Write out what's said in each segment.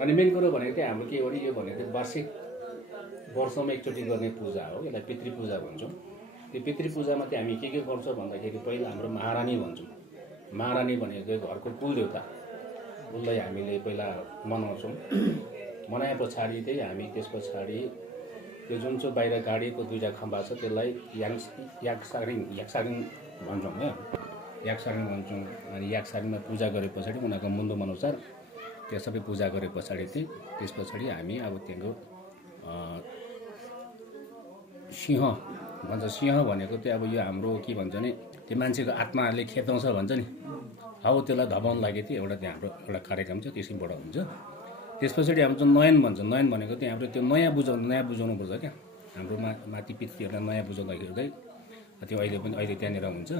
अनि मेन कुरो भनेको चाहिँ हाम्रो के हो यो भनेको वार्षिक वर्षमा एकचोटि गर्ने पूजा हो। यसलाई पितृ पूजा भन्छौँ। त्यो पितृ पूजामा चाहिँ हामी के गर्छौँ भन्दाखेरि पहिला हाम्रो महारानी भन्छौँ। महारानी भनेको घरको कुलदेवता, उसलाई हामीले पहिला मनाउँछौँ। मनाए पछाडि चाहिँ हामी त्यस पछाडि त्यो जुन चाहिँ बाहिर गाडीको दुईवटा खम्बा छ त्यसलाई याक्सारिङ भन्छौँ क्या, याक्सारिङ भन्छौँ। अनि याक्सारिङमा पूजा गरे पछाडि उनीहरूको मुन्दुम अनुसार त्यो सबै पूजा गरे पछाडि चाहिँ त्यस पछाडि हामी अब त्यहाँको सिंह भन्छ। सिंह भनेको चाहिँ अब यो हाम्रो के भन्छ भने त्यो मान्छेको आत्माले खेदाउँछ भन्छ नि, अब त्यसलाई धपाउनु लागि चाहिँ एउटा त्यहाँ हाम्रो एउटा कार्यक्रम छ, त्यो सिमबाट हुन्छ। त्यस पछाडि हाम्रो चाहिँ नयन भन्छ। नयन भनेको चाहिँ हाम्रो त्यो नयाँ बुझाउनुपर्छ क्या, हाम्रो माथि पितृहरूलाई नयाँ बुझाउँदाखेरि त्यो अहिले त्यहाँनिर हुन्छ।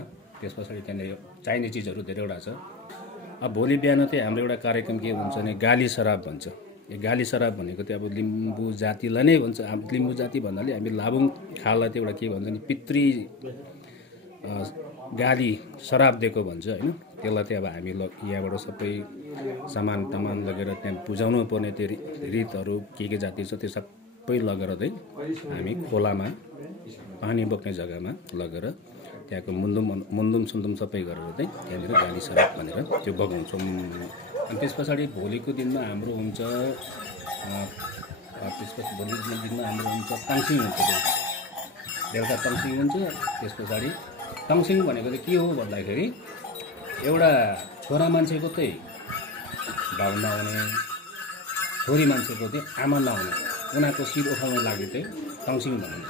त्यस पछाडि त्यहाँनिर चाहिने चिजहरू धेरैवटा छ। अब भोलि बिहान चाहिँ हाम्रो एउटा कार्यक्रम के हुन्छ भने गाली सराब भन्छ। यो गाली सराब भनेको चाहिँ अब लिम्बू जातिलाई नै भन्छ। लिम्बू जाति भन्नाले हामी लाबुङ खाललाई चाहिँ एउटा के भन्छ भने पितृ गाली सराब दिएको भन्छ होइन। त्यसलाई चाहिँ अब हामी यहाँबाट सबै सामान लगेर त्यहाँ बुझाउनु पर्ने त्यो रितहरू के जाति छ त्यो सबै लगेर चाहिँ हामी खोलामा पानी बोक्ने जग्गामा लगेर त्यहाँको मुन्दुम सुन्दुम सबै गरेर चाहिँ त्यहाँनिर गाली सराब भनेर त्यो बगाउँछौँ। अनि त्यस पछाडि भोलिको दिनमा हाम्रो हुन्छ टङसिङ हुन्छ। बेलुका टङसिङ हुन्छ। त्यस पछाडि टङसिङ भनेको चाहिँ के हो भन्दाखेरि एउटा छोरा मान्छेको चाहिँ भाउ नआउने, छोरी मान्छेको चाहिँ आमा नआउने, उनीहरूको शिर उठाउनु लागि चाहिँ टङसिङ भनिन्छ।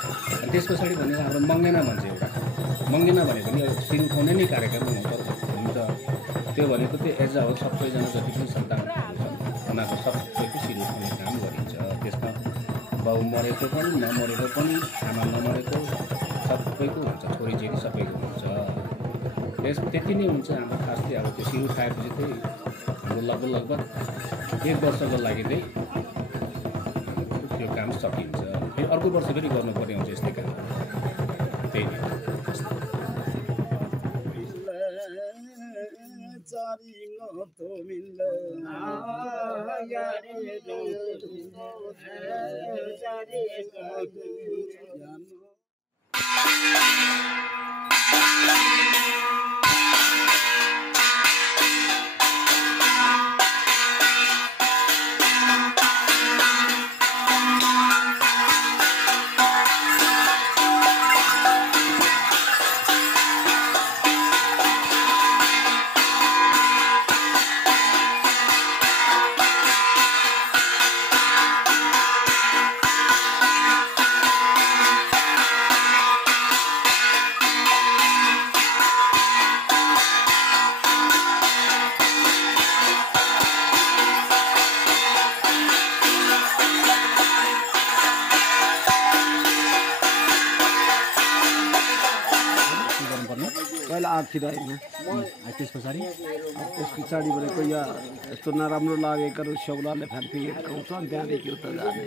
अनि त्यस पछाडि भनेको हाम्रो मङ्गेना भन्छ। एउटा मङ्गेना भनेको नि शिर उठाउने नै कार्यक्रम हुन्छ। त्यो भनेको चाहिँ एजा हो, सबैजना जति पनि सन्तानहरू छन् उनीहरूको सबैको शिर उठाउने काम गरिन्छ। त्यसमा बाउ मरेको पनि नमरेको पनि, आमा नमरेको सबैको हुन्छ, छोरी चेली सबैको हुन्छ। त्यति नै हुन्छ हाम्रो खास चाहिँ। अब त्यो शिर उठाएपछि चाहिँ हाम्रो लगभग 1 वर्षको लागि चाहिँ त्यो काम सकिन्छ। फेरि अर्को वर्ष फेरि गर्नुपर्ने हुन्छ यस्तै काम। त्यही नै त्यस पछाडि भनेको या यस्तो नराम्रो लागेकोहरू सौलाले फ्यान्फी हिर्काउँछ अनि त्यहाँदेखि उता जाने।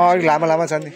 अलिक लामो लामो छ नि